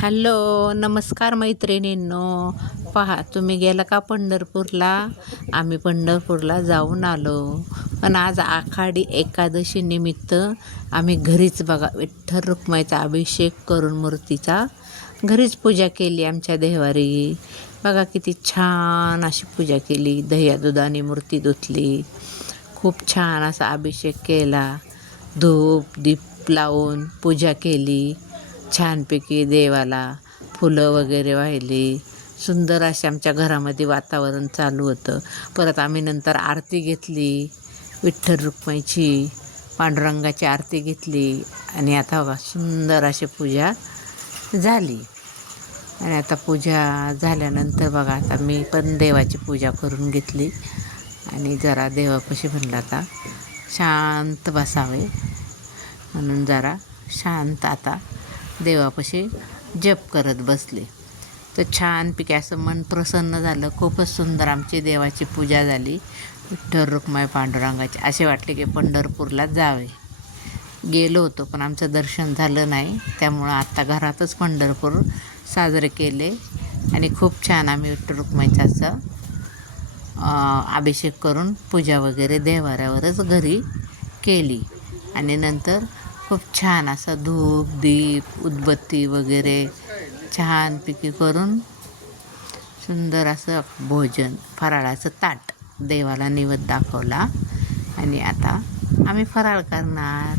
Hello, नमस्कार मैत्रिणींनो. पहा, तुम्ही गेला का पंढरपूरला? आम्ही पंढरपूरला जाऊन आलो. पण आज आषाढी एकादशी निमित्त आम्ही घरीच बघा विठ्ठल रुक्माईचा अभिषेक करून मूर्तीचा घरीच पूजा केली. आमच्या देवारी बघा किती छान अशी पूजा केली. दह्या दुधाने मूर्ती धुतली, खूप छान असा अभिषेक केला. धूप दीप लावून पूजा केली. छानपैकी देवाला फुलं वगैरे वाहिली. सुंदर असे आमच्या घरामध्ये वातावरण चालू होतं. परत आम्ही नंतर आरती घेतली, विठ्ठल रुक्माईची पांडुरंगाची आरती घेतली. आणि आता बघा सुंदर अशी पूजा झाली. आणि आता पूजा झाल्यानंतर बघा आता मी पण देवाची पूजा करून घेतली. आणि जरा देवापाशी म्हणलं आता शांत बसावे म्हणून जरा शांत आता देवापाशी जप करत बसले. तर छानपैकी असं मन प्रसन्न झालं. खूपच सुंदर आमची देवाची पूजा झाली. विठ्ठल रुक्माई पांडुरंगाची असे वाटले की पंढरपूरला जावे. गेलो होतो पण आमचं दर्शन झालं नाही, त्यामुळं आत्ता घरातच पंढरपूर साजरे केले. आणि खूप छान आम्ही विठ्ठल रुक्माईचा असं अभिषेक करून पूजा वगैरे देवाऱ्यावरच घरी केली. आणि नंतर खूप छान असं धूप दीप उदबत्ती वगैरे छानपैकी करून सुंदर असं भोजन फराळाचं ताट देवाला नैवेद्य दाखवला. आणि आता आम्ही फराळ करणार.